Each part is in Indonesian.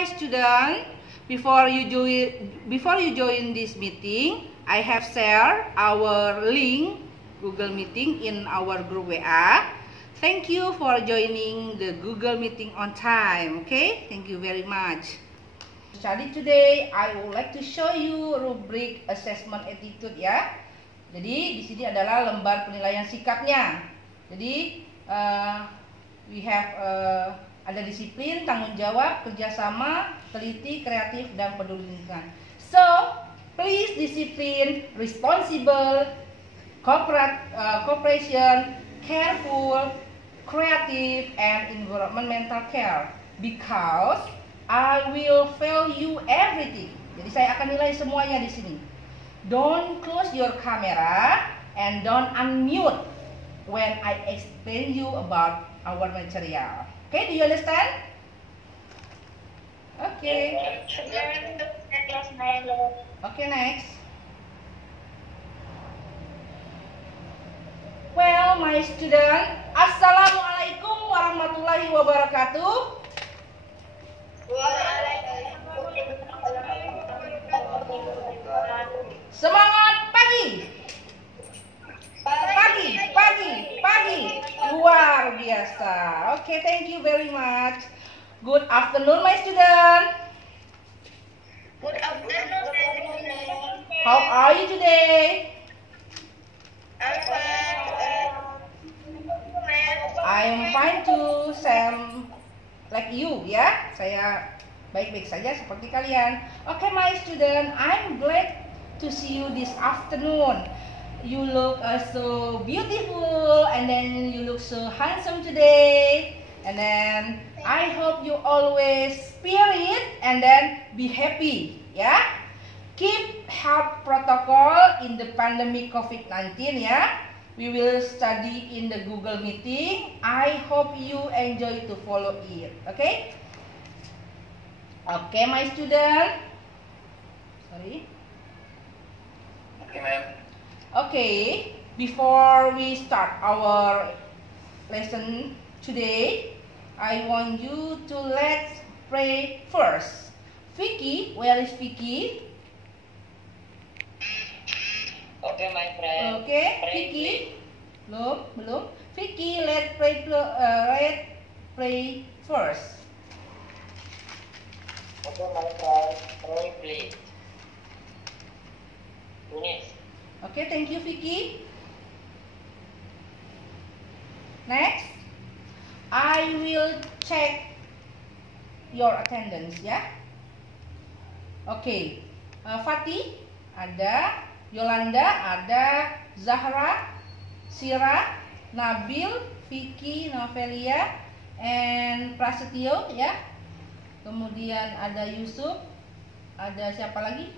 my student, before you join this meeting, I have shared our link Google Meeting in our group WA. Thank you for joining the Google Meeting on time. Okay, thank you very much. Study today, I would like to show you rubric assessment attitude ya. Jadi di sini adalah lembar penilaian sikapnya. Jadi we have ada disiplin, tanggung jawab, kerjasama, teliti, kreatif, dan peduli lingkungan. So, please discipline, responsible, cooperation, careful, creative, and environmental care. Because I will fail you everything. Jadi saya akan nilai semuanya di sini. Don't close your camera and don't unmute when I explain you about our material. Okay, do you understand? Okay. Okay, next. Well, my student, Assalamualaikum warahmatullahi wabarakatuh. Semangat pagi. Pagi. Luar biasa. Okay, thank you very much. Good afternoon, my student. Good afternoon. How are you today? I'm fine. I'm fine too, same like you, ya. Saya baik-baik saja seperti kalian. Okay, my student, I'm glad to see you this afternoon. You look so beautiful, and then you look so handsome today, and then I hope you always spirit and then be happy, ya. Keep health protocol in the pandemic COVID-19, ya. We will study in the Google Meeting. I hope you enjoy to follow it, okay? Okay, my student. Sorry. Okay, ma'am. Okay, before we start our lesson today, I want you to let's pray first. Vicky, where is Vicky? Okay, my friend. Okay, Pray, Vicky. Belum. Vicky, let's pray first. Okay, my friend. Pray, please. Finish. Okay, thank you, Vicky. Next, I will check your attendance, ya. Okay, Fatih ada, Yolanda ada, Zahra, Sira, Nabil, Vicky, Novelia, and Prasetyo, ya. Kemudian ada Yusuf, ada siapa lagi?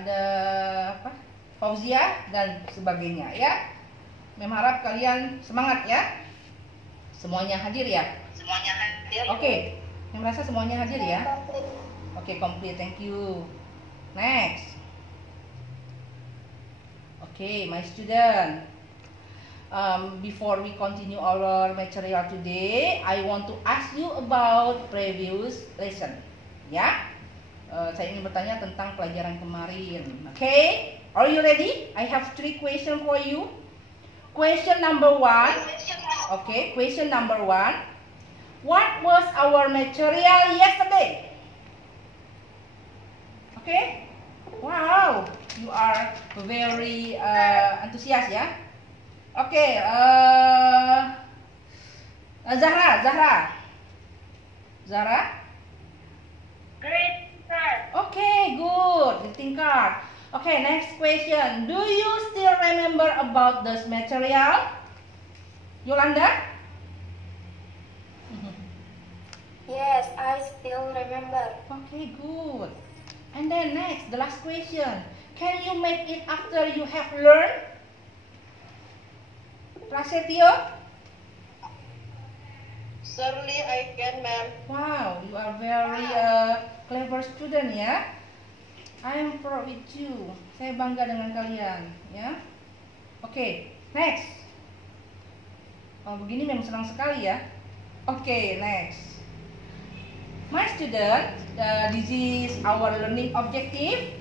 Ada apa? Fauzia dan sebagainya, ya. Harap kalian semangat, ya. Semuanya hadir, ya. Semuanya hadir. Oke, yang merasa semuanya hadir, ya. Oke, complete, thank you. Next. Okay, my student. Before we continue our material today, I want to ask you about previous lesson. Ya, saya ingin bertanya tentang pelajaran kemarin. Okay, are you ready? I have 3 questions for you. Question number 1. Okay, question number 1. What was our material yesterday? Okay. Wow, you are very antusias, ya. Okay, Zahra. Great start. Okay, good. Greeting card. Okay, next question. Do you still remember about this material? Yolanda? Yes, I still remember. Okay, good. And then next, the last question. Can you make it after you have learned? Prasetyo? Surely I can, ma'am. Wow, you are very clever student, ya. I am proud with you. Saya bangga dengan kalian, ya. Oke, next. Kalau begini memang senang sekali, ya. Oke, next. My student, this is our learning objective.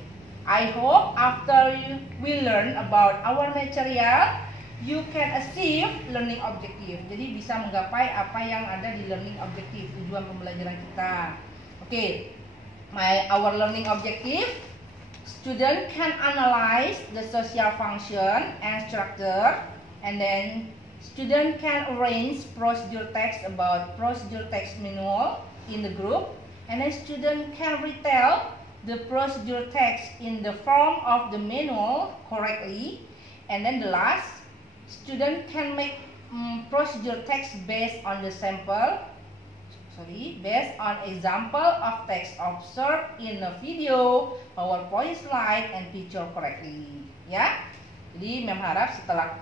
I hope after we learn about our material, you can achieve learning objective. Jadi bisa menggapai apa yang ada di learning objective, tujuan pembelajaran kita. Okay, our learning objective, student can analyze the social function and structure, and then student can arrange procedure text about procedure text manual in the group, and then student can retell the procedure text in the form of the manual correctly, and then the last, student can make procedure text based on the based on example of text observed in a video, PowerPoint slide, and picture correctly. Ya, jadi Mem harap setelah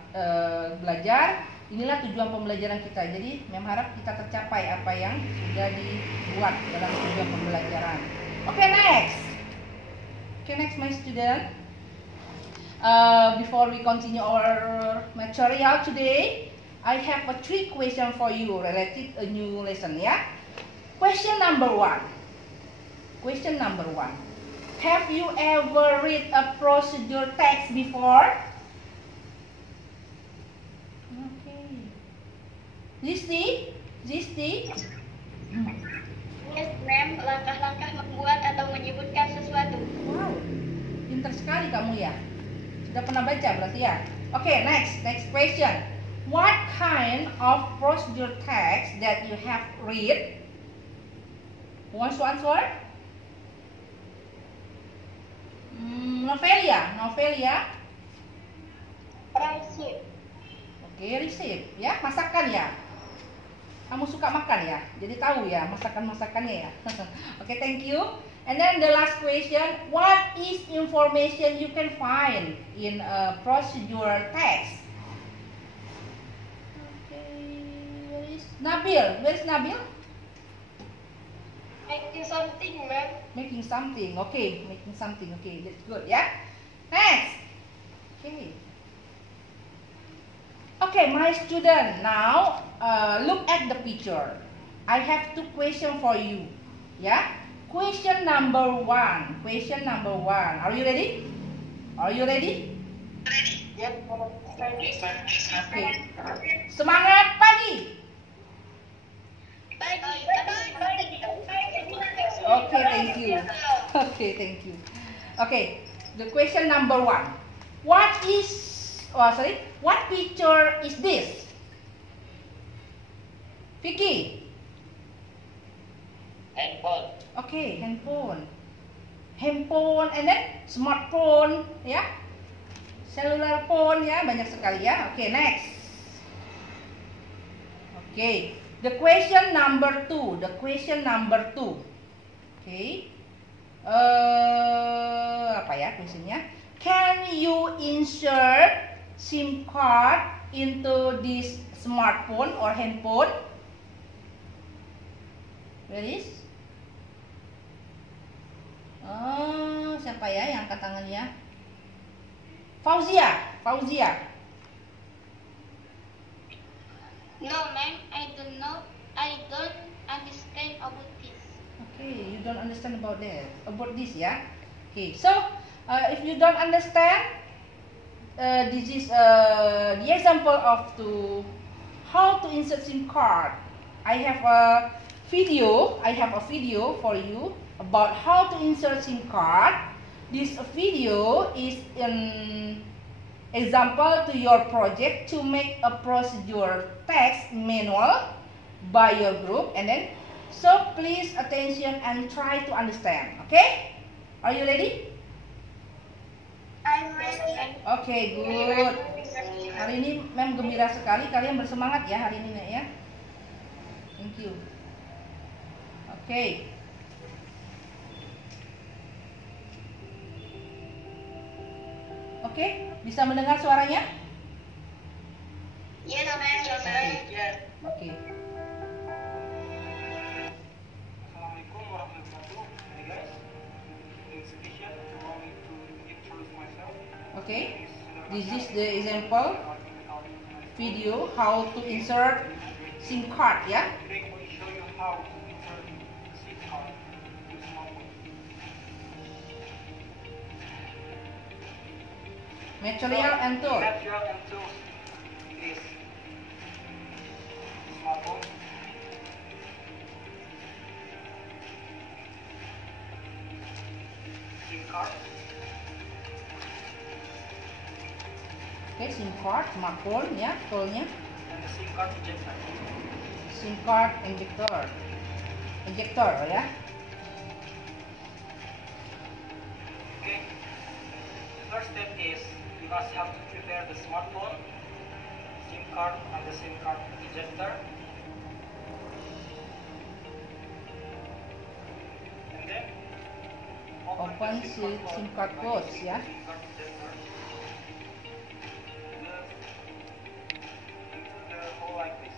belajar, inilah tujuan pembelajaran kita. Jadi Mem harap kita tercapai apa yang sudah dibuat dalam tujuan pembelajaran. Okay, next. Okay, next my student. Before we continue our material today, I have a 3 question for you related a new lesson. Ya. Question number 1. Question number 1. Have you ever read a procedure text before? Okay. Zisti? Yes, ma'am. Langkah-langkah membuat atau menyebutkan sesuatu. Wow, pintar sekali kamu ya. Sudah pernah baca berarti ya. Okay, next question. What kind of procedure text that you have read? Who wants to answer? Novelia. Receipt. Oke, receipt ya, masakan ya. Kamu suka makan ya, jadi tahu ya masakannya ya. Oke, thank you. And then the last question, what is information you can find in a procedure text? Okay, where is Nabil? Making something, ma'am. Making something. Okay, that's good ya. Next. Okay, my student, now look at the picture. I have 2 questions for you. Yeah. Question number 1. Are you ready? Yes, Okay. Semangat pagi. Okay, thank you. Okay, the question number 1. What picture is this? Vicky. handphone. Okay, handphone, and then smartphone, ya, cellular phone, ya, banyak sekali ya. Okay, next. Okay, the question number 2. Okay, apa ya questionnya? Can you insert SIM card into this smartphone or handphone? Where is? Siapa ya yang angkat tangannya? Fauzia. No, ma'am. I don't know. I don't understand about this. Okay, you don't understand about this ya. Okay, so if you don't understand, this is the example of how to insert SIM card. I have a video for you about how to insert SIM card. This video is an example to your project to make a procedure text manual by your group, and then so please attention and try to understand. Okay, are you ready? I'm ready. Okay, good. Hari ini Mem gembira sekali kalian bersemangat ya hari ini ya. Thank you. Okay. Oke, bisa mendengar suaranya? Yes, ma'am. Oke. Assalamualaikum warahmatullahi wabarakatuh. Hey guys, it's Kishan. Allow me to introduce myself. Okay, this is the example video how to insert SIM card ya. Today I will show you how to insert SIM card. Material and tool. Material and tools is smartphone, SIM card, Okay, SIM card, smartphone, ya, toolnya. and the SIM card ejector. SIM card injector. Injector, ya. Okay. The first step is you must have to prepare the smartphone, SIM card, and the SIM card ejector. And then Open the SIM card close, ya. SIM card ejector. Into the hole like this.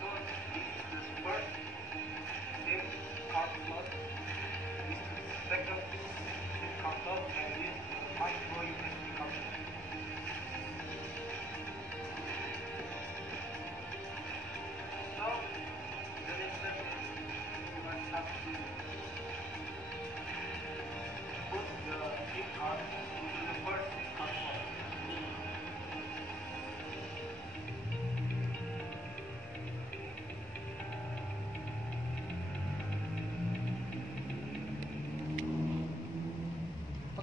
So this is the first SIM card slot. This is the second SIM card slot, and this is the micro USB card slot. So the next step is you must have to put the SIM card into the first SIM card slot.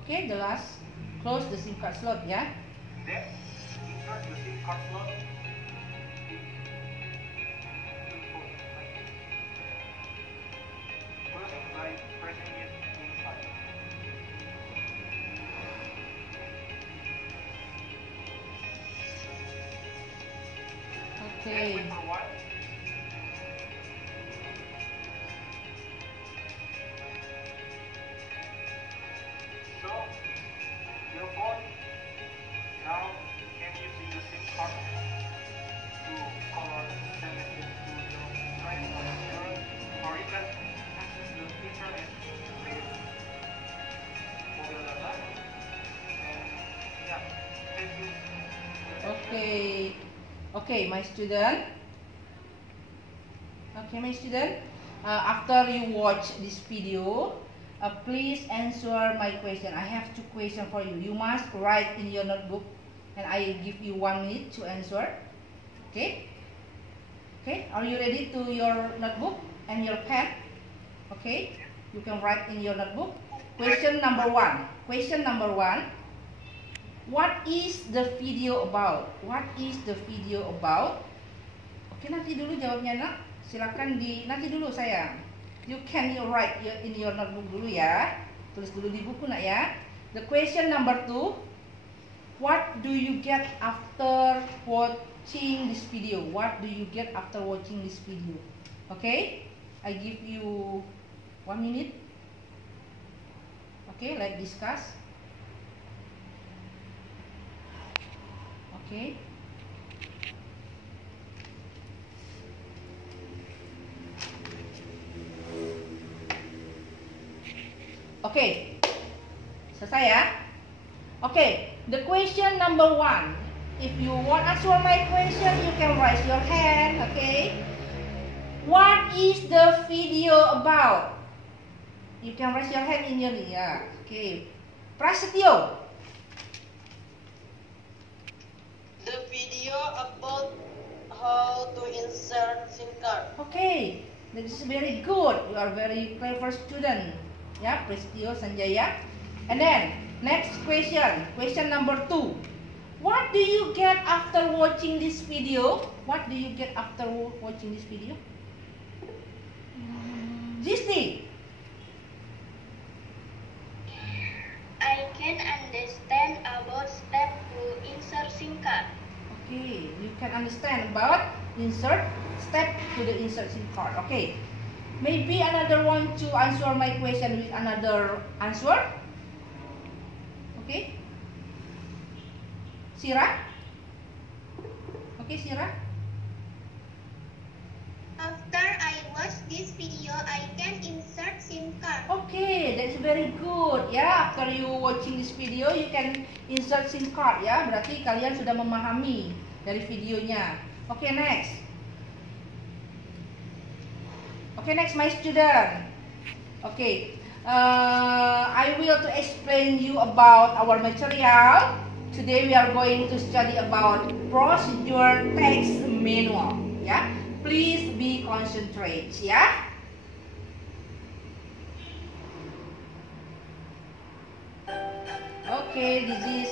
Okay, the last, close the SIM card slot, ya. Then insert the SIM card slot into the phone like this. First by pressing it inside. Then Okay. wait for a while. So your phone now can use the SIM card to call or send message to your friend or your parent, or you can access the internet with mobile data. And yeah, thank you. Okay. Okay, my student. Okay, my student. After you watch this video, please answer my question. I have two questions for you. You must write in your notebook, and I give you 1 minute to answer. Okay? Okay, are you ready to your notebook and your pen? Okay, you can write in your notebook. Question number one. Question number one. What is the video about? What is the video about? Oke, nanti dulu jawabnya, nak. Silakan nanti dulu sayang. You can write in your notebook dulu ya. Tulis dulu di buku, nak, ya. The question number 2. What do you get after watching this video? What do you get after watching this video? Okay? I give you 1 minute. Okay, let's discuss. Okay. Okay. Selesai ya? Okay. The question number 1. If you want answer my question, you can raise your hand. Okay. What is the video about? You can raise your hand in your Okay. Prasetyo. The video about how to insert SIM card. Okay, that is very good. You are very clever student. Yeah, Prasetyo Sanjaya. And then next question. Question number 2. What do you get after watching this video? What do you get after watching this video? Disney. I can understand about step to insert SIM card. Okay, you can understand about step to the insert SIM card. Okay, maybe another one to answer my question with another answer. Okay, Sira. Okay, Sira. After I watch this video, I can insert SIM card. Okay, that's very good ya. After you watching this video, you can insert SIM card ya. Berarti kalian sudah memahami dari videonya. Okay, next. Okay, next my student. Okay, I will to explain you about our material. Today we are going to study about procedure text manual. Ya, please be concentrate ya. Okay, this is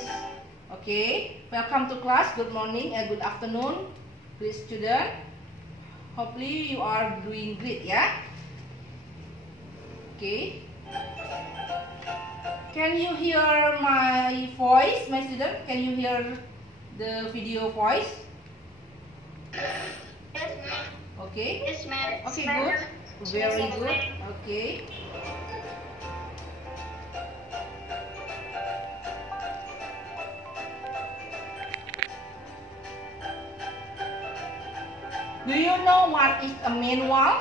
okay. Welcome to class. Good morning and good afternoon, please student. Hopefully you are doing great ya. Okay. Can you hear my voice, my student? Can you hear the video voice? Yes, ma'am. Okay. Yes, ma'am. Okay, good. Very good. Okay. Do you know what is a manual?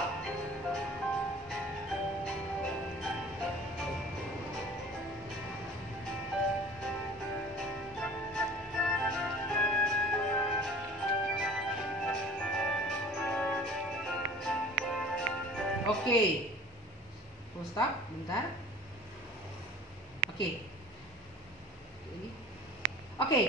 Oke, full stop, bentar. Oke. Oke,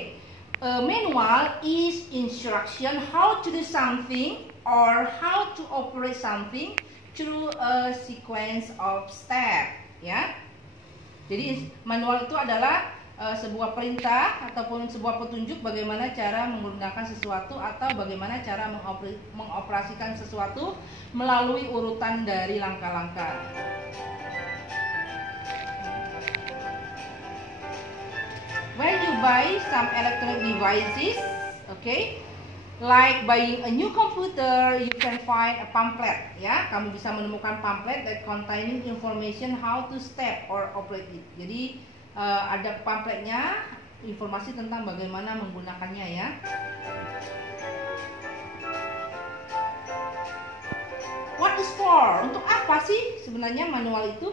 a manual is instruction how to do something or how to operate something through a sequence of step. Ya. Jadi manual itu adalah sebuah perintah ataupun sebuah petunjuk bagaimana cara menggunakan sesuatu atau bagaimana cara mengoperasikan sesuatu melalui urutan dari langkah-langkah. When you buy some electronic devices, okay, like buying a new computer, you can find a pamphlet. Ya, kamu bisa menemukan pamphlet that containing information how to step or operate it. Jadi ada pamphletnya, informasi tentang bagaimana menggunakannya ya. What is for? Untuk apa sih sebenarnya manual itu?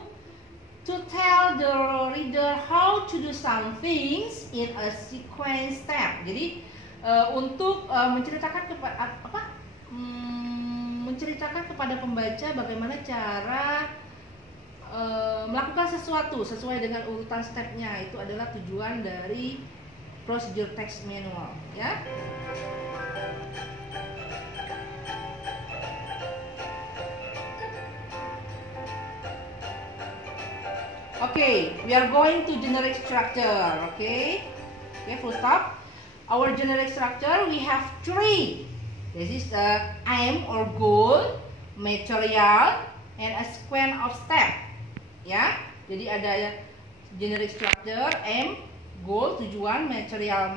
To tell the reader how to do some things in a sequence step. Jadi untuk menceritakan kepada menceritakan kepada pembaca bagaimana cara melakukan sesuatu sesuai dengan urutan stepnya. Itu adalah tujuan dari procedure text manual ya. Okay, we are going to generic structure. Okay, full stop. Our generic structure we have three. This is the aim or goal, material, and a sequence of step. Ya, jadi ada generic structure, aim, goal, tujuan, material,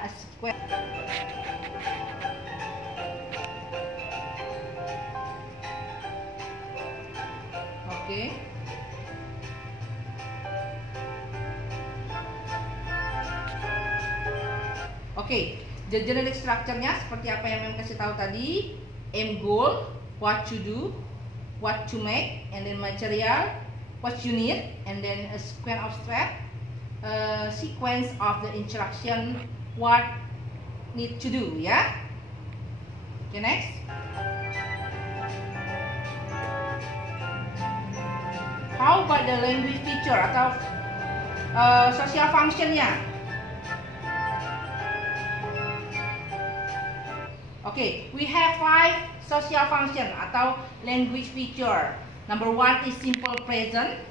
a sequence. Oke. Oke, the generic structure-nya seperti apa yang Mem kasih tahu tadi, aim, goal, what to do, what to make, and then material, what you need, and then a sequence of step, sequence of the instruction what need to do ya. Okay, next. How about the language feature atau social function-nya? Okay, we have 5 social function atau language feature. Number 1 is simple present,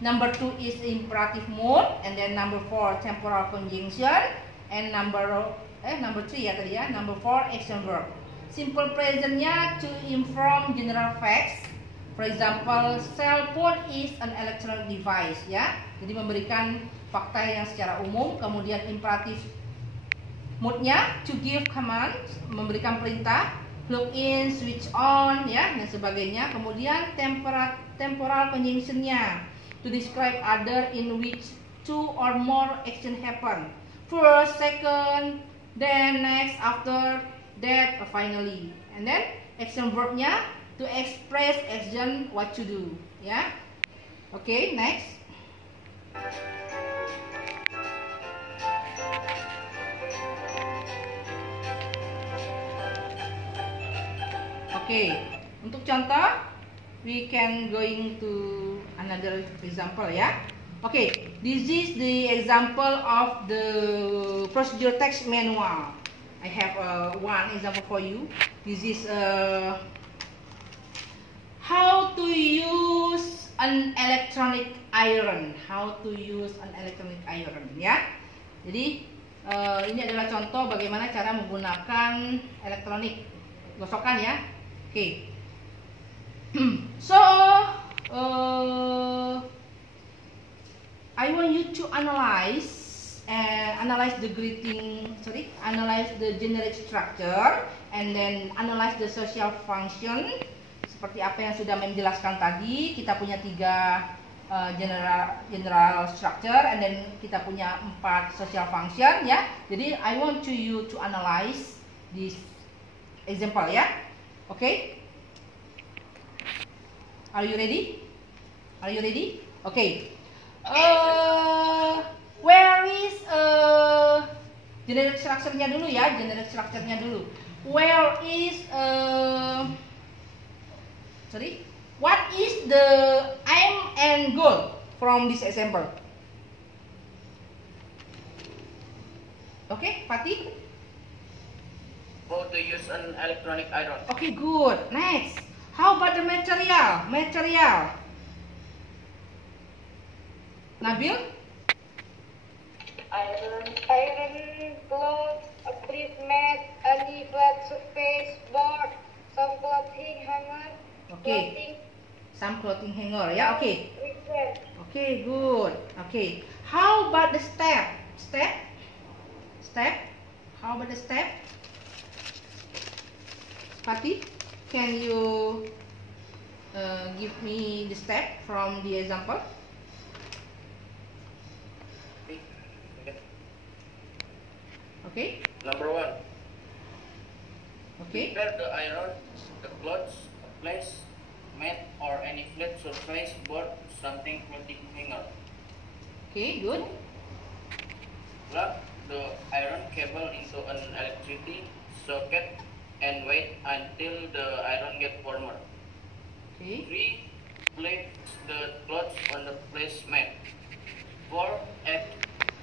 number 2 is imperative mode, and then number 4 temporal conjunction, and number 3 ya tadi ya, number 4 action verb. Simple presentnya to inform general facts. For example, cell phone is an electronic device ya. Jadi memberikan fakta yang secara umum. Kemudian imperative mode-nya to give command, memberikan perintah. Plug in, switch on ya dan sebagainya. Kemudian temporal conjunction-nya to describe other in which two or more action happen. First, second, then next, after that, finally. And then action verb-nya to express action what to do ya. Okay, next. Oke, untuk contoh, we can going to another example ya. Oke, this is the example of the procedure text manual. I have one example for you. This is how to use an electronic iron. How to use an electronic iron ya. Jadi ini adalah contoh bagaimana cara menggunakan elektronik gosokan ya. Oke. So I want you to analyze the generic structure and then analyze the social function. Seperti apa yang sudah menjelaskan tadi, kita punya 3 general structure and then kita punya 4 social function ya. Jadi I want you to analyze this example ya. Okay? Are you ready? Are you ready? Okay. Where is generic structure-nya dulu ya, generic structure-nya dulu. Where is what is the aim and goal from this example? Okay, Fatih? How to use an electronic iron. Okay, good. Next. How about the material? Nabil? Iron cloth, a pleat mat, a knee flat surface, board, some clothing hanger, Okay. Some clothing hanger ya. Okay. clothing, Okay, good. Okay. How about the step? How about the step? Fatih, can you give me the step from the example? Okay. Number 1. Okay. Prepare the iron, the clothes, a place, mat, or any flat surface, board, something clothing hanger. Okay, good. Plug the iron cable into an electricity socket and wait until the iron gets warmer. Okay. 3. Place the clothes on the placemat. 4. Add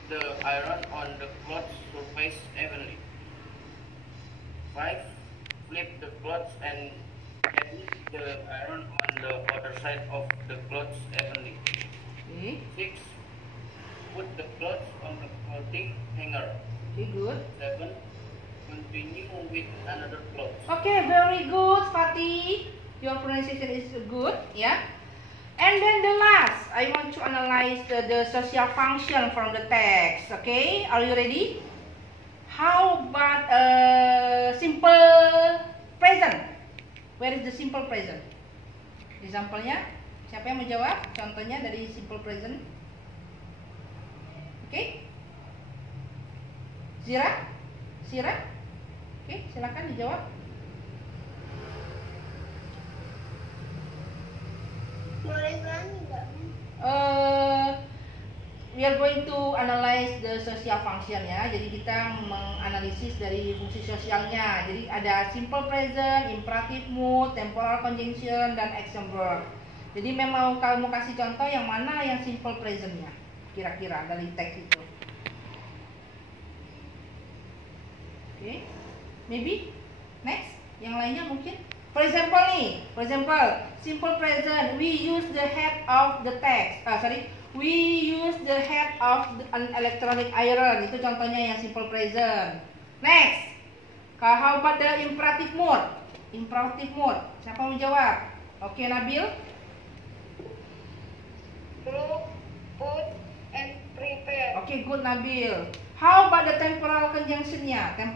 the iron on the cloth surface evenly. 5. Flip the cloth and add the iron on the other side of the cloth evenly. Okay. 6. Put the cloth on the clothing hanger. Okay, good. 7. Continue with another cloth. Okay, very good, Fatih. Your pronunciation is good, yeah. And then the last, I want to analyze the social function from the text. Okay, are you ready? How about simple present? Where is the simple present? Example-nya, siapa yang mau jawab? Contohnya dari simple present. Okay? Zira? Oke, silakan dijawab. Boleh ulangi nggak? We are going to analyze the social function ya. Jadi kita menganalisis dari fungsi sosialnya. Jadi ada simple present, imperative mood, temporal conjunction, dan action verb. Jadi memang kamu kasih contoh yang mana yang simple presentnya, kira-kira dari teks itu. Okay. Maybe next, yang lainnya mungkin. For example nih, simple present, we use the head of the text. We use the head of an electronic iron. Itu contohnya yang simple present. Next, how about the imperative mood? Siapa mau jawab? Oke, Nabil. Look, put, and prepare. Oke, good Nabil. How about the temporal conjunction-nya? Yang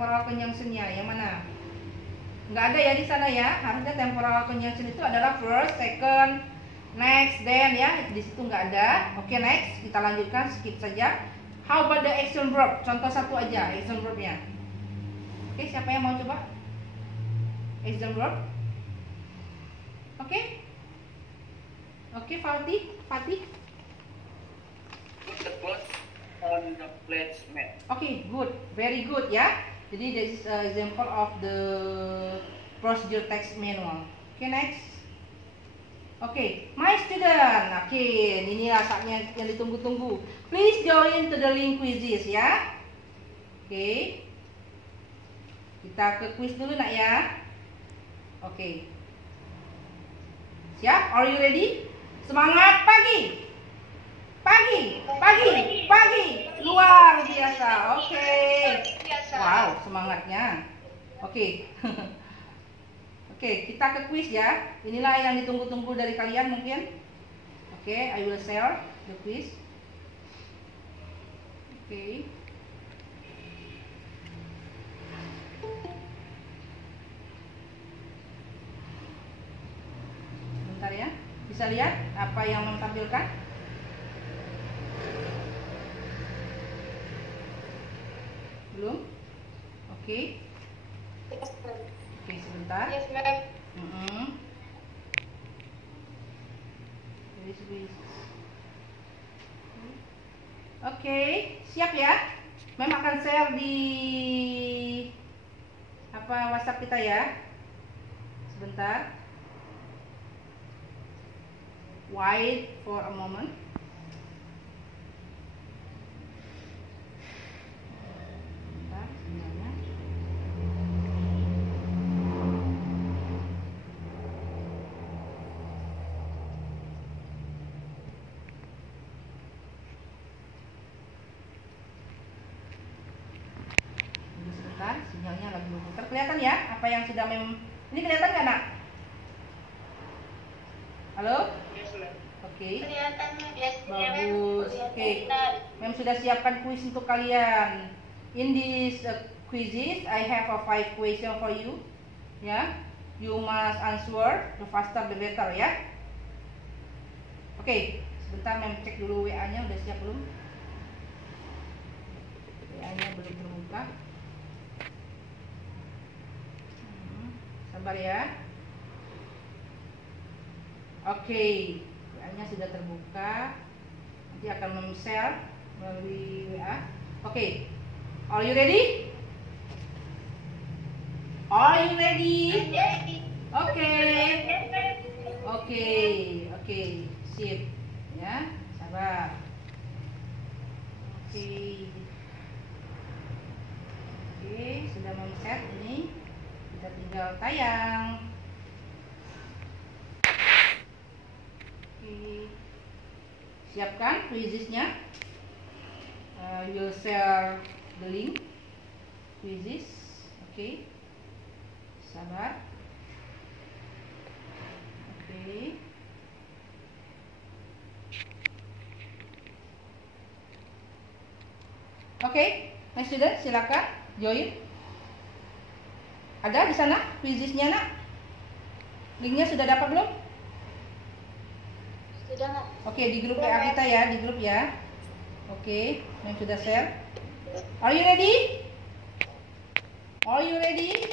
mana? Nggak ada ya di sana ya. Harusnya temporal conjunction itu adalah first, second, next, then ya. Di situ nggak ada. Oke, next. Kita lanjutkan, skip saja. How about the action verb? Contoh satu aja action verb-nya. Oke, siapa yang mau coba? Action verb. Oke, Fatih. Put the text mat. Okay, good, very good ya. Jadi this is example of the procedure text manual. Okay, next. Okay, my student. Okay, ini saatnya yang ditunggu-tunggu. Please join to the link quizzes ya. Okay, kita ke quiz dulu nak ya. Okay, siap? Are you ready? Semangat pagi. Pagi, luar biasa. Oke. Wow, semangatnya. Oke. Oke, kita ke quiz ya. Inilah yang ditunggu-tunggu dari kalian mungkin. Oke, I will share the quiz. Oke. Bentar ya. Bisa lihat apa yang menampilkan? Belum? Oke. Oke, sebentar. Yes, ma'am. Oke, siap ya? Mem akan share di WhatsApp kita ya. Sebentar. Wait for a moment. Sinyalnya lagi berputar. Kelihatan ya apa yang sudah ini kelihatan nggak nak? Halo? Yes, ma'am. Oke. Kelihatan, yes, Bagus. Oke. Mem sudah siapkan kuis untuk kalian. In this quizzes, I have a 5 question for you. Ya, you must answer the faster the better ya. Oke, sebentar Mem cek dulu WA-nya udah siap belum? WA-nya belum terbuka. Sabar ya. Oke, WA-nya sudah terbuka. Nanti akan mem-share melalui WA. Oke. Are you ready? Are you ready? Oke. Oke. Sip. Ya, sabar. Oke, sudah mem-set ini. Kita tinggal tayang. Oke. Siapkan quizzesnya. You'll share the link quizzes. Oke. Sabar. Oke. Oke, next student silakan join. Ada di sana quizzesnya nak? Linknya sudah dapat belum? Sudah, Nak. Oke, di grup WA kita ya, di grup ya. Oke, yang sudah share. Are you ready? Are you ready?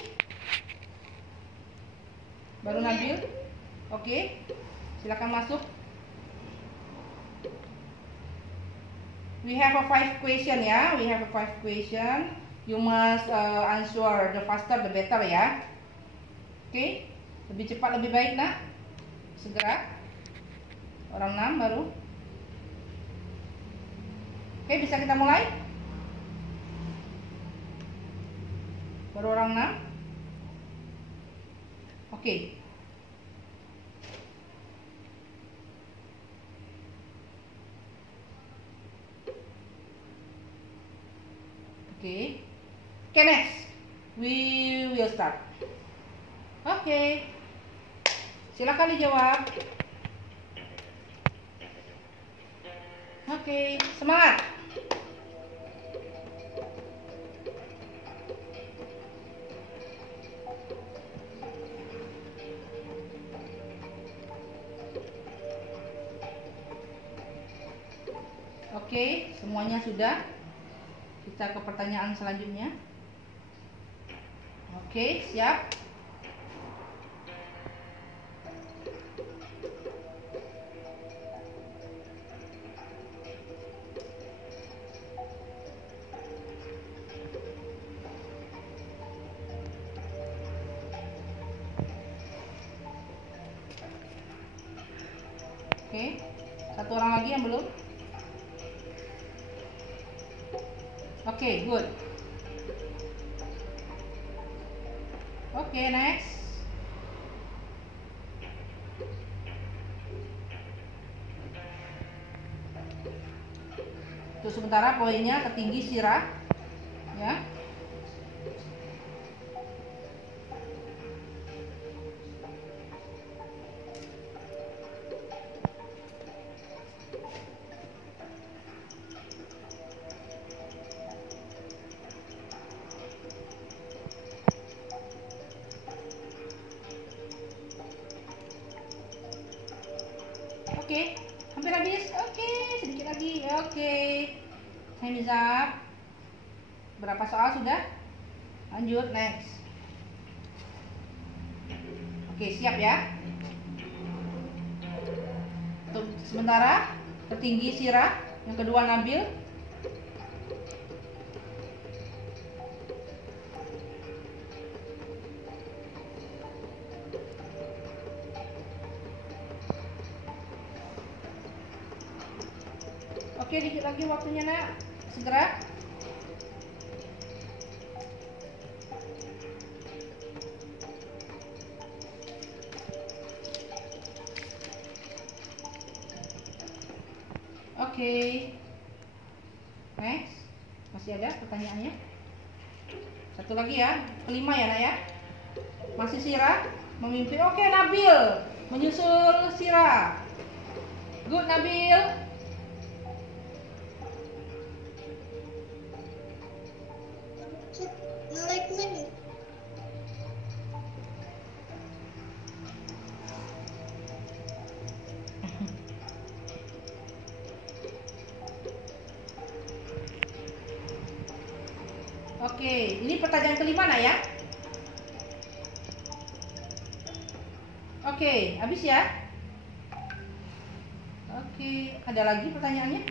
Baru ngambil? Oke, silakan masuk. We have a 5 question ya. We have a 5 question. You must answer the faster the better ya. Oke, lebih cepat lebih baik nak. Segera. Orang 6 baru. Oke, bisa kita mulai? Baru orang 6. Oke. Okay. Okay, next we will start. Okay. Silakan dijawab. Okay, semangat. Oke, semuanya sudah. Kita ke pertanyaan selanjutnya. Oke, siap. Satu orang lagi yang belum. Oke, good. Oke, next. Untuk sementara poinnya tertinggi Sirah, ya. Oke, hampir habis. Oke, sedikit lagi. Oke, time is up. Berapa soal sudah? Lanjut, next. Oke, siap ya. Untuk sementara tertinggi Sirah, yang kedua Nabil. Oke, dikit lagi waktunya nak, segera. Oke, next, masih ada pertanyaannya? Satu lagi ya, kelima ya nak ya. Masih Sirah memimpin. Oke, Nabil menyusul Sirah. Good Nabil. Like me. Oke, ini pertanyaan kelima nak ya. Oke, habis ya. Oke, ada lagi pertanyaannya?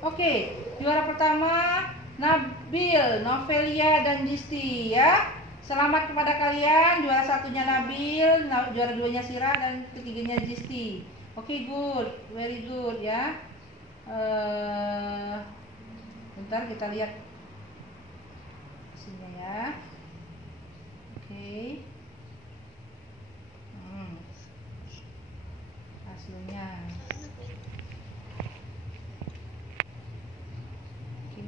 Oke, juara pertama Nabil, Novelia, dan Jisti ya. Selamat kepada kalian. Juara satunya Nabil, juara duanya Sirah, dan ketiganya Jisti. Oke, good, very good ya. Bentar kita lihat hasilnya ya. Oke. Hasilnya. Oke.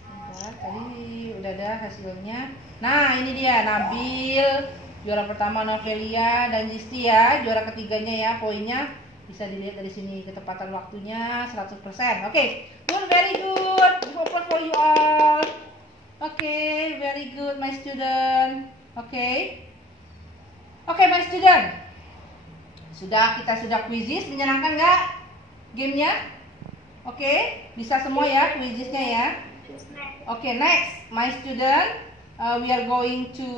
Bentar, tadi udah ada hasilnya. Nah, ini dia Nabil. Juara pertama Novelia dan Jisti ya. Juara ketiganya ya, poinnya bisa dilihat dari sini, ketepatan waktunya 100%. Oke, good, very good. Open for you all. Oke, very good my student. Oke, my student. Kita sudah quizzes, menyenangkan nggak gamenya? Oke, bisa semua ya quizzesnya ya. Oke, next my student, we are going to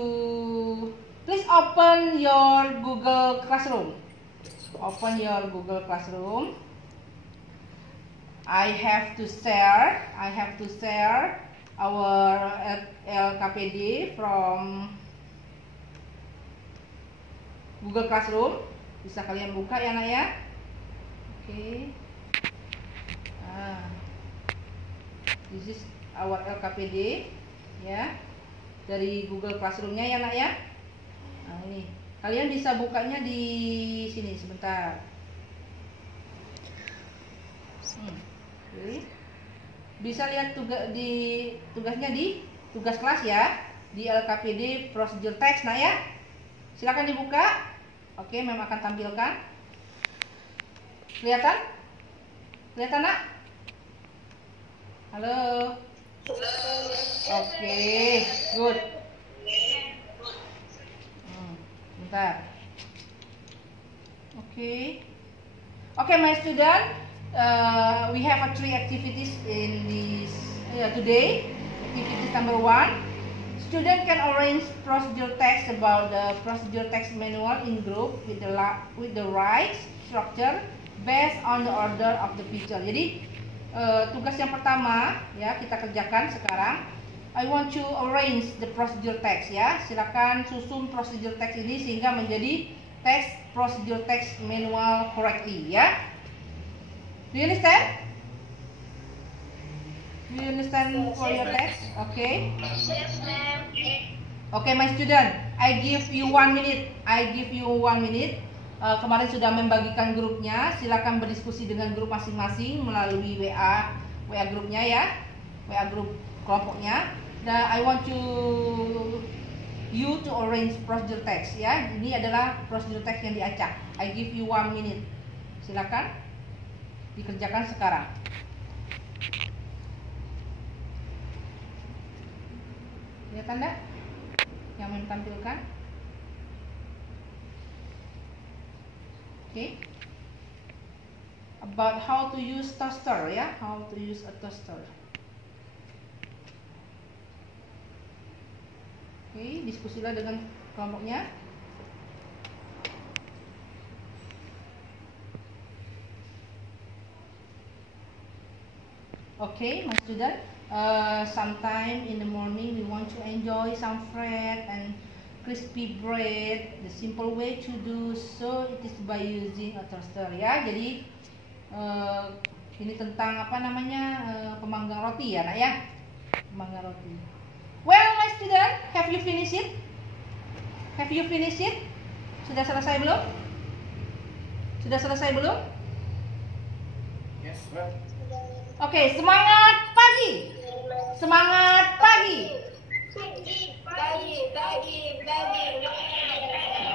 please open your Google Classroom. Open your Google Classroom. I have to share our LKPD from Google Classroom. Bisa kalian buka ya nak ya. Oke. This is our LKPD ya. Dari Google Classroom-nya ya nak ya. Nah, ini kalian bisa bukanya di sini sebentar. Oke. Bisa lihat tugasnya di tugas kelas ya, di LKPD Procedure Text nah ya. Silakan dibuka. Oke, Mem akan tampilkan. Kelihatan? Kelihatan nak? Halo. Oke, good. Bentar. Okay, my student, we have three activities in this today. Activities number 1, student can arrange procedure text about the procedure text manual in group with the right structure based on the order of the picture. Jadi tugas yang pertama ya kita kerjakan sekarang. I want to arrange the procedure text ya. Silakan susun procedure text ini sehingga menjadi text procedure text manual correctly ya. Do you understand? Do you understand for your text? Okay. Yes, ma'am. Okay, my student, I give you 1 minute. I give you 1 minute. Kemarin sudah membagikan grupnya. Silakan berdiskusi dengan grup masing-masing melalui WA grupnya ya, WA grup kelompoknya. Dan I want you to arrange procedure text ya. Ini adalah procedure text yang diacak. I give you 1 minute. Silakan dikerjakan sekarang. Lihat tanda yang menampilkan. Okay. About how to use toaster ya, how to use a toaster. Okay, diskusilah dengan kelompoknya. Okay, my student. Sometime in the morning we want to enjoy some bread and crispy bread. The simple way to do so it is by using a toaster ya. Jadi ini tentang apa namanya pemanggang roti ya nak ya, pemanggang roti. Well my student, have you finished it? Have you finished it? Sudah selesai belum? Sudah selesai belum? Yes, ma'am. Oke, semangat pagi. Semangat pagi. Pagi.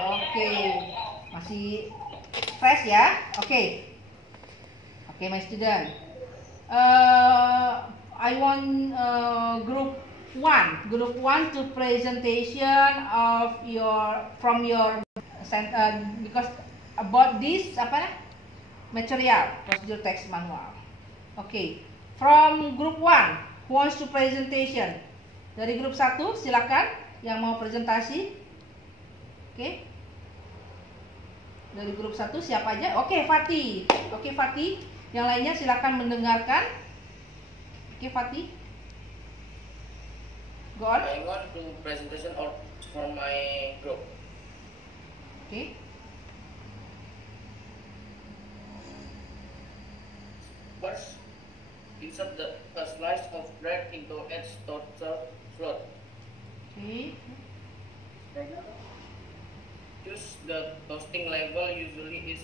Oke, masih fresh ya. Oke, my student. I want group 1 to presentation of from your because about this material procedure text manual. Oke, from group 1 who wants to presentation? Dari grup 1 silakan yang mau presentasi. Oke. Dari grup 1 siapa aja? Oke, Fatih. Oke, Fatih. Yang lainnya silakan mendengarkan. Oke, Fatih. Go on. I want to presentation from my group. Oke. First, insert a slice of bread into its toaster slot. Oke. Choose the toasting level. Usually it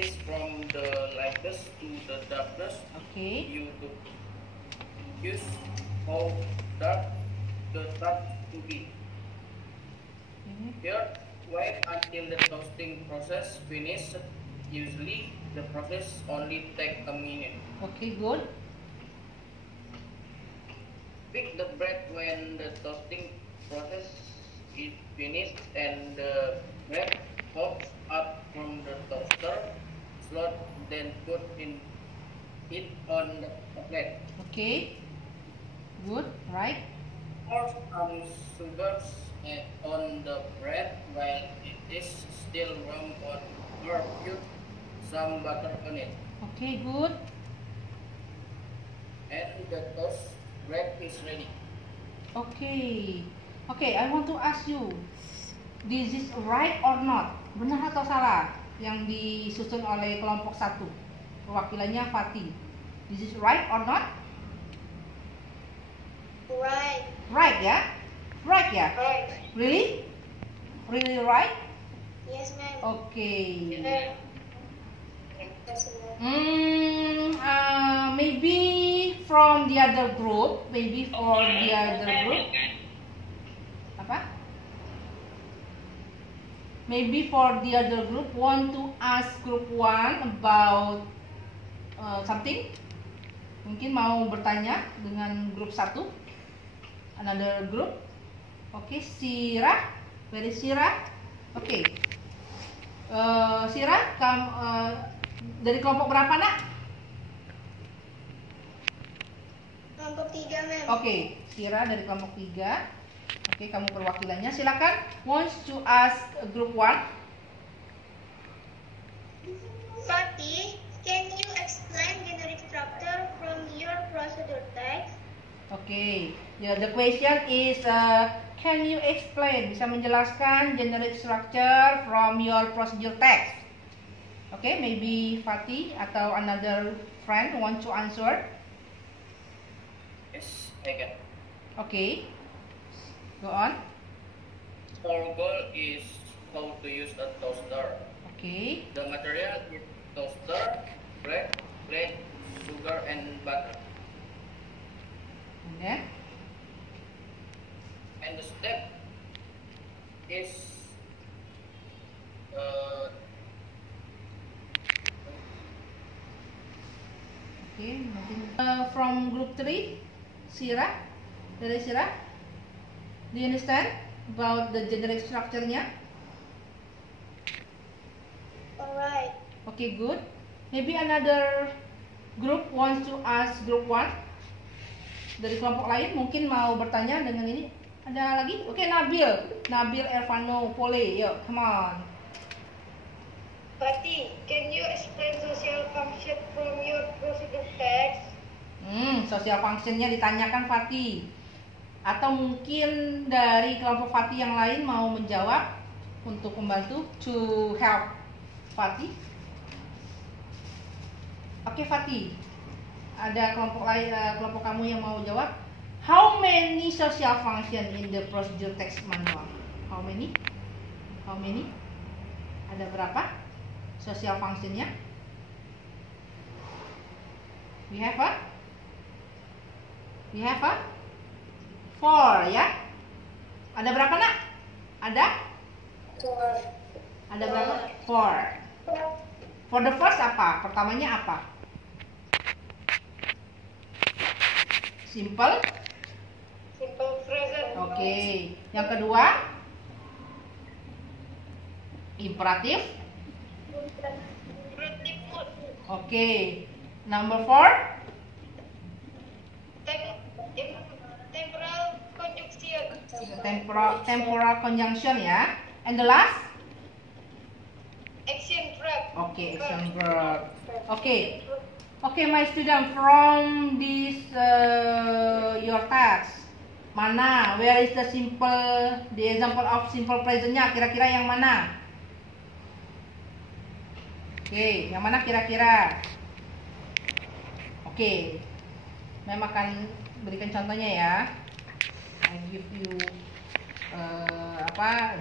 is from the lightest to the darkest. Oke. You to use how dark the top to be. Here, wait until the toasting process finishes. Usually, the process only takes a minute. Okay, good. Pick the bread when the toasting process is finished and the bread pops up from the toaster slot. Then put it on the plate. Okay, good, right? Pour some sugars on the bread while it is still warm, or put some butter on it. Okay, good. And the toast bread is ready. Okay, I want to ask you, this is right or not? Benar atau salah yang disusun oleh kelompok 1? Perwakilannya Fatih. This is right or not? Right. Right ya? Right ya? Right. Really? Really right? Yes, ma'am. Okay. Yes, ma'am. Maybe from the other group, apa? Maybe for the other group want to ask group 1 about something. Mungkin mau bertanya dengan grup 1. Another group. Okay, Sira. Where is Sira? Okay. Sira, dari kelompok berapa nak? Kelompok 3, ma'am. Okay, Sira dari kelompok 3. Okay, kamu perwakilannya. Silakan. Wants to ask group 1. Fatih, can you explain generic structure from your procedure text? Okay. The question is, can you explain? Bisa menjelaskan generic structure from your procedure text? Okay, maybe Fatih atau another friend want to answer? Yes, I can. Okay, go on. Our goal is how to use a toaster. Okay, The material is toaster, bread, plate, sugar, and butter. and then And the step is okay, from group 3, Sira, dari Sira, do you understand about the generic structure-nya? Alright. Okay, good. Maybe another group wants to ask group 1 dari kelompok lain mungkin mau bertanya dengan ini. Ada lagi? Oke, Nabil Ervano Pole, yuk, come on. Fatih, can you explain social function from your procedure text? Social functionnya ditanyakan Fatih. Atau mungkin dari kelompok Fatih yang lain mau menjawab untuk membantu to help Fatih. Oke, Fatih. Ada kelompok lain, kelompok kamu yang mau jawab? How many social function in the procedure text manual? How many? How many? Ada berapa social functionnya? We have a 4 ya. Ada berapa nak? Ada berapa? 4. For the first apa? Pertamanya apa? Simple. Simple present. Oke. Yang kedua? Imperatif. Imperative mood. Oke. Number 4? Temporal conjunction. Temporal conjunction ya. And the last? Action verb. Oke, action verb. Oke, my student, from this your task, where is the example of simple presentnya? Kira-kira yang mana? Oke, yang mana kira-kira? Oke, Mem akan berikan contohnya ya. I give you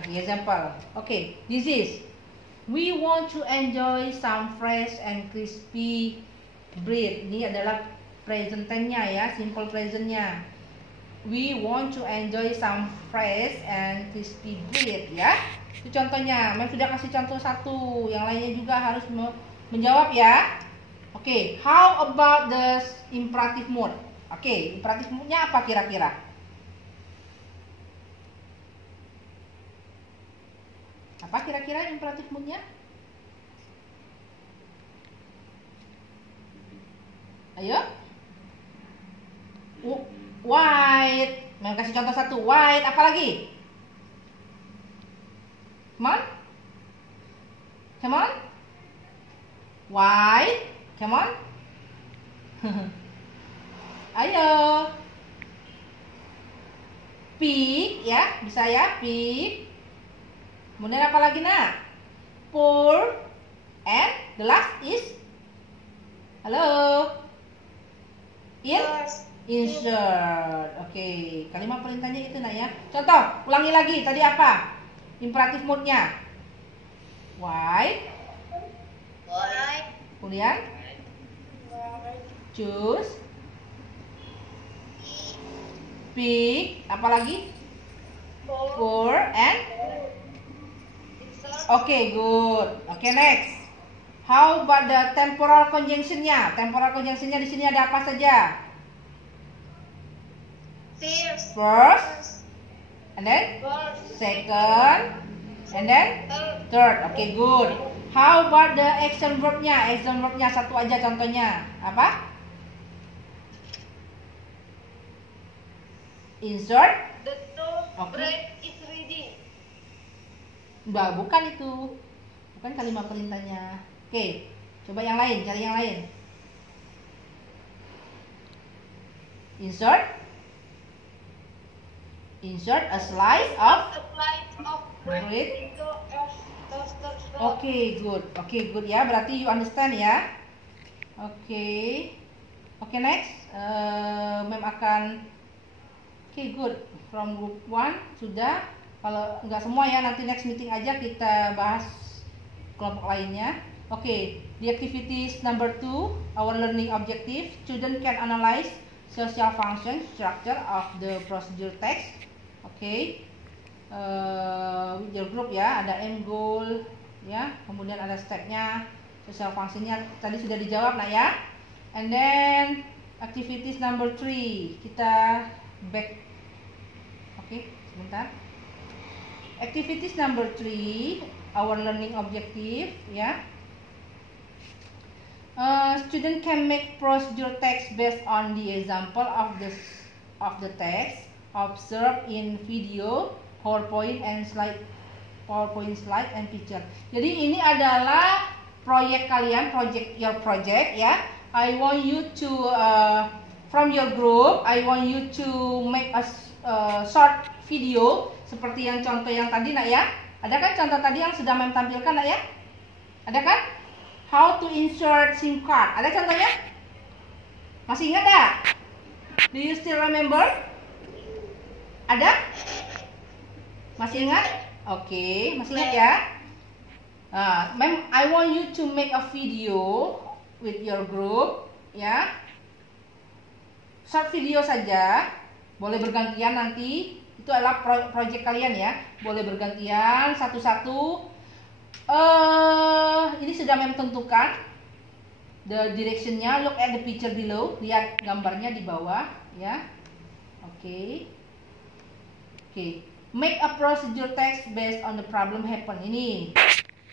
the example. Okay, this is, we want to enjoy some fresh and crispy bread. Ini adalah present tense-nya ya, simple present-nya. We want to enjoy some fresh and crispy bread ya. Itu contohnya. Mem sudah kasih contoh 1, yang lainnya juga harus menjawab ya. Oke, how about the imperative mood? Oke, imperative mood-nya apa kira-kira? Apa kira-kira imperative mood-nya? Ayo. White. Mau kasih contoh 1. White, apa lagi? Come on. White. Come on. Ayo. Pink ya, bisa ya, pink. Kemudian apa lagi nak? Pour. And the last is, halo. Insert. Oke, kalimat perintahnya itu nak ya. Contoh, ulangi lagi. Tadi apa? Imperatif mood-nya. White. Kemudian choose. Pick. Apa lagi? Pour and okay, good. Okay, next. How about the temporal conjunction-nya? Temporal conjunction-nya di sini ada apa saja? First, and then second, and then third. Okay, good. How about the action verb-nya? Action verb-nya 1 aja contohnya. Apa? Insert. The bread is ready. Bukan itu. Bukan kalimat perintahnya. Oke, coba yang lain, cari yang lain. Insert. Insert a slice of A slice of bread bread. into a toaster stone. Okay, good ya. Berarti you understand ya. Okay, next. Mem akan. Okay, good. From group 1 sudah. Kalau nggak semua ya, nanti next meeting aja kita bahas kelompok lainnya. Okay, the activities number 2, our learning objective. Student can analyze social function structure of the procedure text. Okay, with your group ya, ada end goal ya, kemudian ada stepnya, social functionnya tadi sudah dijawab nak ya. And then activities number 3 kita back. Okay, sebentar. Activities number 3, our learning objective ya. Student can make procedure text based on the example of the text observed in video, PowerPoint slide and picture. Jadi ini adalah proyek kalian, your project ya. I want you to from your group, I want you to make a short video seperti yang contoh yang tadi nak ya. Ada kan contoh tadi yang sudah Mem tampilkan nak ya? Ada kan? How to insert SIM card. Ada contohnya? Masih ingat tak? Do you still remember? Ada? Masih ingat? Oke, masih ingat ya? Mem, I want you to make a video with your group, ya. Short video saja, boleh bergantian nanti. Itu adalah project kalian ya, boleh bergantian satu-satu. Ini sudah Mem tentukan the directionnya. Look at the picture below. Lihat gambarnya di bawah ya. Oke. Make a procedure text based on the problem happen. Ini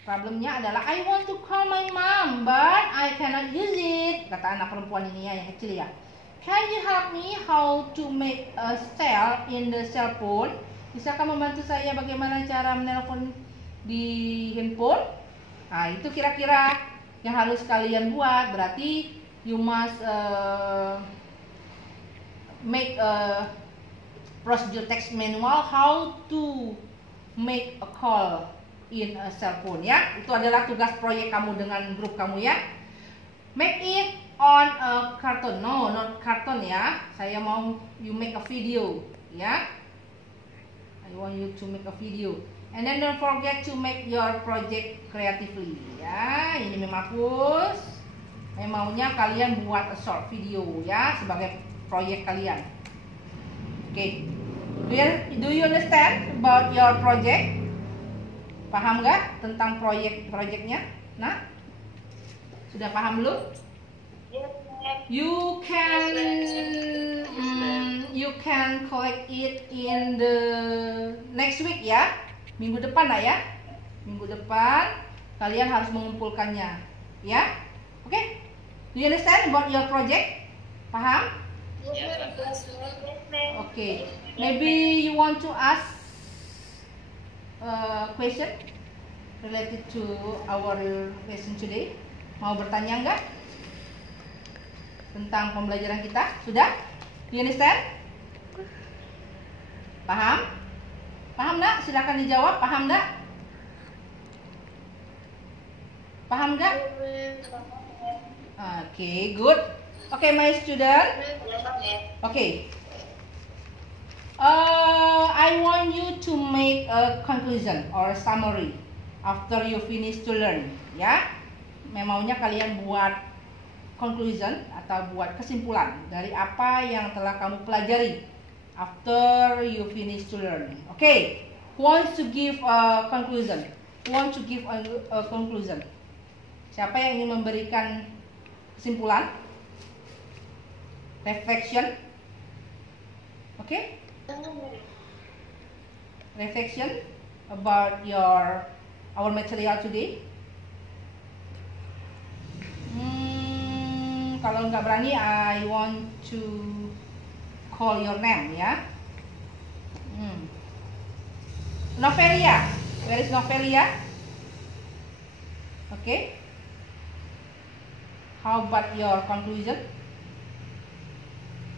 problemnya adalah I want to call my mom but I cannot use it. Kata anak perempuan ini ya, yang kecil ya. Can you help me how to make a cell in the cell phone? Bisakah membantu saya bagaimana cara menelpon di handphone? Nah, itu kira-kira yang harus kalian buat. Berarti you must make a procedure text manual how to make a call in a cell phone ya. Itu adalah tugas proyek kamu dengan grup kamu ya. Make it on a cartoon. No, not cartoon ya. Saya mau you make a video ya. I want you to make a video. And then don't forget to make your project creatively ya. Ini memapus. Maunya kalian buat a short video ya sebagai proyek kalian. Oke. Do you understand about your project? Paham nggak tentang proyeknya? Nah, sudah paham belum? You can collect it in the next week ya. Minggu depan lah ya. Minggu depan kalian harus mengumpulkannya ya. Oke? Do you understand about your project? Paham? Okay. Maybe you want to ask a question related to our lesson today. Mau bertanya enggak? Tentang pembelajaran kita? Sudah? Do you understand? Paham? Paham nak? Silakan dijawab. Paham nak? Paham enggak? Okay, good. Okay, my student. Okay. I want you to make a conclusion or a summary after you finish to learn. Ya, maunya kalian buat conclusion atau buat kesimpulan dari apa yang telah kamu pelajari after you finish to learn. Okay, who wants to give a conclusion? Who wants to give a conclusion? Siapa yang ingin memberikan kesimpulan? Reflection. Okay? Reflection about our material today. Kalau nggak berani, I want to call your name ya. Novelia, where is Novelia? Okay. How about your conclusion,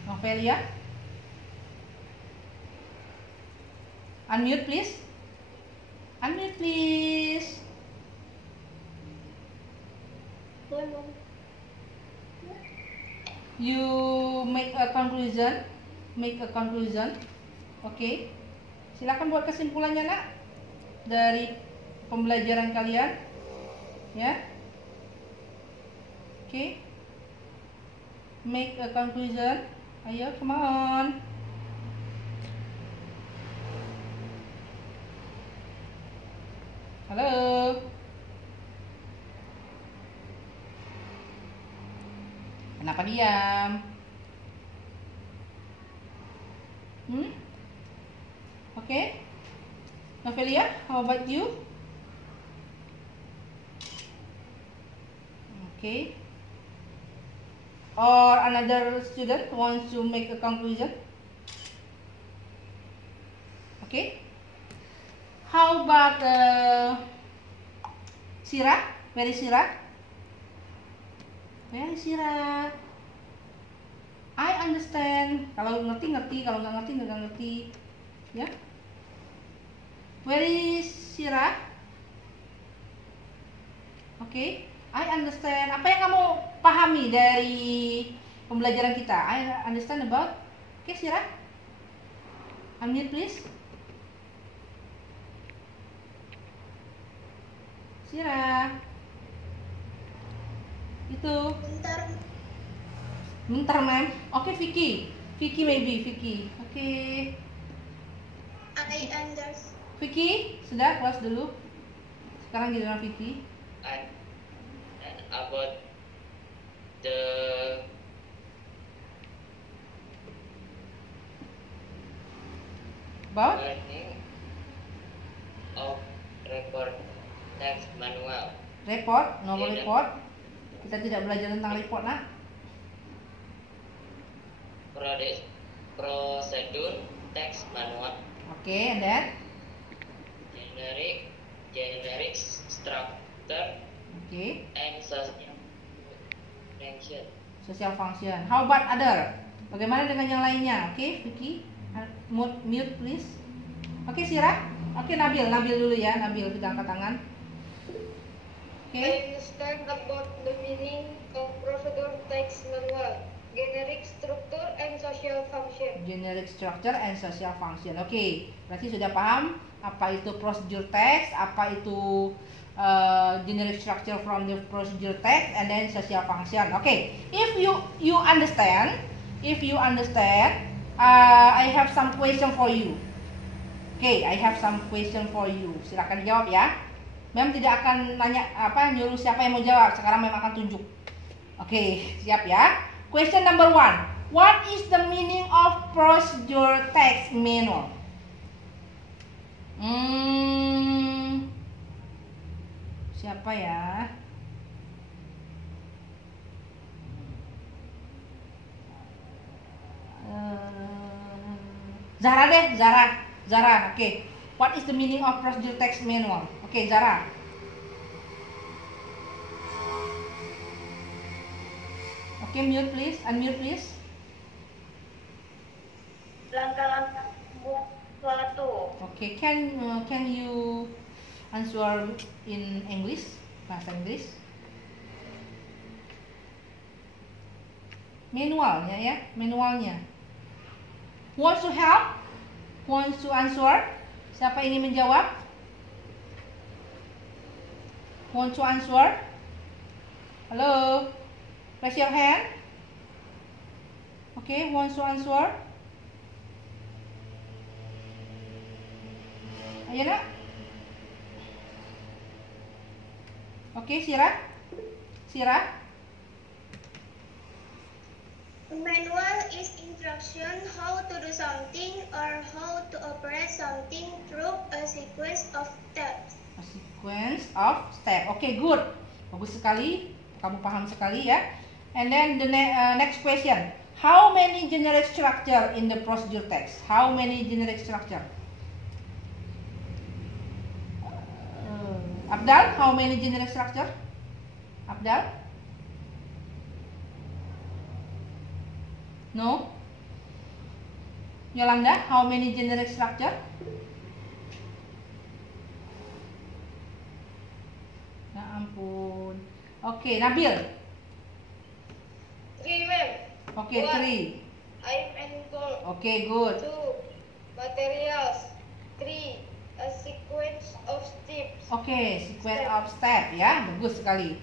Novelia? Unmute please. Unmute please. You make a conclusion. Make a conclusion. Oke. Silakan buat kesimpulannya nak dari pembelajaran kalian. Ya. Oke. Make a conclusion. Ayo, come on. Halo. Kenapa diam? Oke. Novelia, how about you? Okay. Or another student wants to make a conclusion? Okay. How about Sira? Where is Sira? Where is Sira? I understand. Kalau ngerti ngerti, kalau nggak ngerti nggak ngerti. Ya. Where is Sira? Okay. I understand. Apa yang kamu pahami dari pembelajaran kita? I understand about. Okay, Sira. Unmute please. Sira. Itu. Bentar, ma'am. Oke, Vicky. Vicky maybe, Vicky. Oke. I understand. Vicky, sudah kelas dulu. Sekarang giliran Vicky. And about the learning of report text manual. Report, nomor report. Kita tidak belajar tentang report, nak. Prosedur text manual. Okay, and then generic structure. Okay. And social function. Social function. How about other? Bagaimana dengan yang lainnya? Okay, Vicky. Mute please. Okay, Sira. Okay, Nabil dulu ya. Nabil, kita angkat tangan. Okay. I understand about the meaning of procedure text manual, generic structure and social function. Generic structure and social function. Okay. Berarti sudah paham apa itu procedure text, apa itu generic structure from the procedure text, and then social function. Okay. If you understand, I have some question for you. Okay, I have some question for you. Silakan jawab ya. Mem tidak akan nanya nyuruh siapa yang mau jawab. Sekarang Mem akan tunjuk. Okay, siap ya. Question number 1. What is the meaning of procedure text manual? Siapa ya? Zara deh, Zara. Okay. What is the meaning of procedure text manual? Okay, Zara. Okay, mute please, unmute please. Langkah-langkah buat suatu. Okay, can you answer in English? Bahasa Inggris. Manualnya ya, manualnya. Wants to help? Wants to answer? Siapa ingin menjawab? Want to answer? Hello? Raise your hand. Okay, wants to answer? Ayo nak. Okay, Sira. Manual is instruction how to do something or how to operate something through a sequence of steps. A sequence of steps. Okay, good. Bagus sekali. Kamu paham sekali ya. And then the next question. How many generic structure in the procedure text? How many generic structure? Abdal, how many generic structure? Abdal? No? Yolanda, how many generic structure? Ya ampun. Oke, Nabil. 3, ma'am. Oke, 3. Iron and gold. Oke, good. 2. Materials. 3. A sequence of steps. Oke, sequence of step ya, bagus sekali.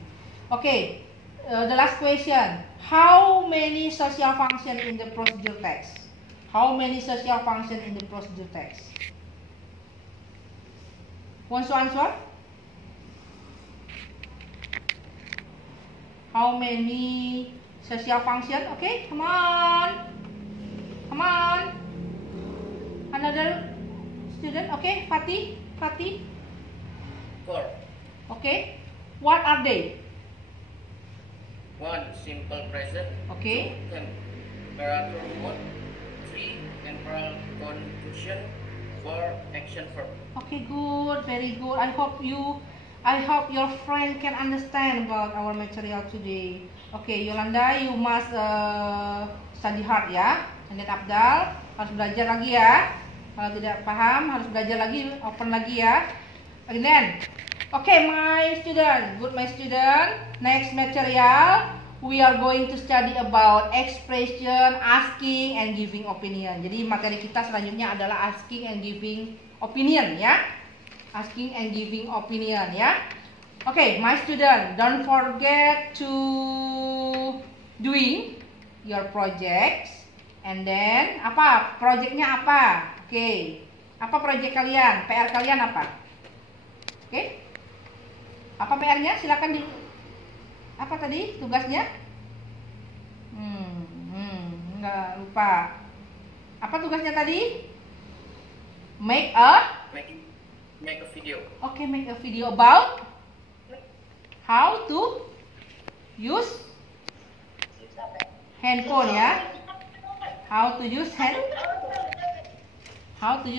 Oke, the last question. How many social function in the procedure text? How many social function in the procedure text? Want to answer? How many social function? Okay, come on. Come on. Another student, okay, Fatih. 4. Okay. What are they? 1. Simple present. Okay. 2. Temperature mode. 3. Temporal conjunction. 4. Action verb. Okay, good, very good. I hope your friend can understand about our material today. Okay, Yolanda, you must study hard ya. And then Abdal harus belajar lagi ya. Kalau tidak paham harus belajar lagi, open lagi ya. And then, okay, my student, next material we are going to study about expression, asking and giving opinion. Jadi materi kita selanjutnya adalah asking and giving opinion ya. Asking and giving opinion ya. Okay, my student, don't forget to doing your projects. And then apa? Projectnya apa? Oke. Apa project kalian? PR kalian apa? Oke. Apa PR-nya? Silakan di apa tadi tugasnya? Enggak lupa. Apa tugasnya tadi? Make a video. Okay, make a video about how to use handphone ya. How to use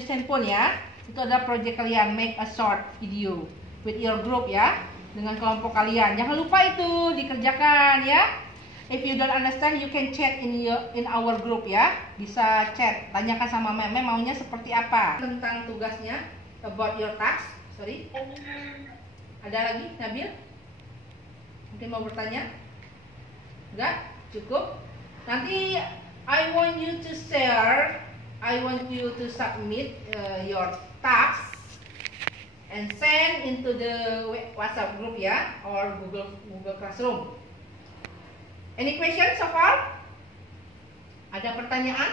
handphone ya. Itu adalah project kalian, make a short video with your group ya, dengan kelompok kalian. Jangan lupa itu dikerjakan ya. If you don't understand, you can chat in our group ya. Bisa chat, tanyakan sama meme maunya seperti apa. Tentang tugasnya, about your task. Sorry. Ada lagi, Nabil? Mungkin mau bertanya? Enggak? Cukup? Nanti I want you to submit your task and send into the WhatsApp group ya, or Google Classroom. Any questions so far? Ada pertanyaan?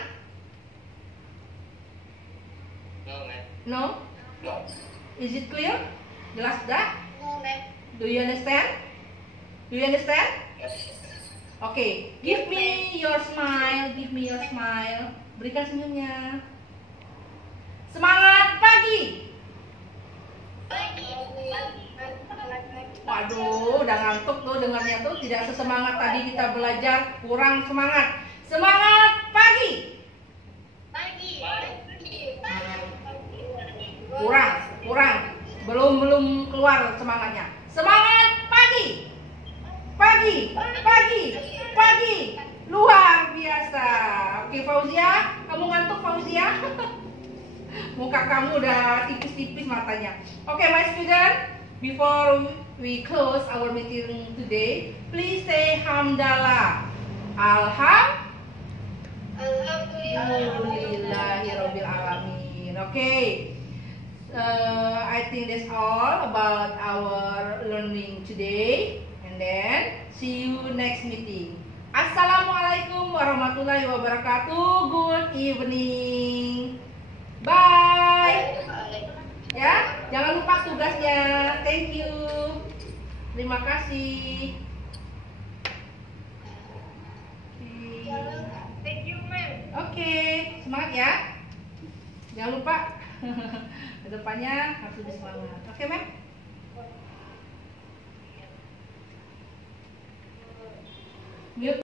No, ma'am. No? No. Is it clear? Jelas dah? No, ma'am. Do you understand? Yes. Okay, give me your smile. Berikan senyumnya. Semangat pagi. Waduh, udah ngantuk tuh dengarnya tuh, tidak sesemangat tadi kita belajar, kurang semangat. Semangat pagi. Kurang. Belum keluar semangatnya. Semangat pagi. Pagi. Luar biasa. Oke, Fauzia, kamu ngantuk, Fauzia? Muka kamu udah tipis-tipis matanya. Oke, my student, before we close our meeting today, please say hamdalah. Alhamdulillahirabbil alamin. Okay. I think that's all about our learning today. And then see you next meeting. Assalamualaikum warahmatullahi wabarakatuh. Good evening. Bye. Ya, jangan lupa tugasnya. Thank you. Terima kasih. Thank you, ma'am. Oke, semangat ya. Jangan lupa kedepannya harus lebih semangat. Oke, Mem? Mute.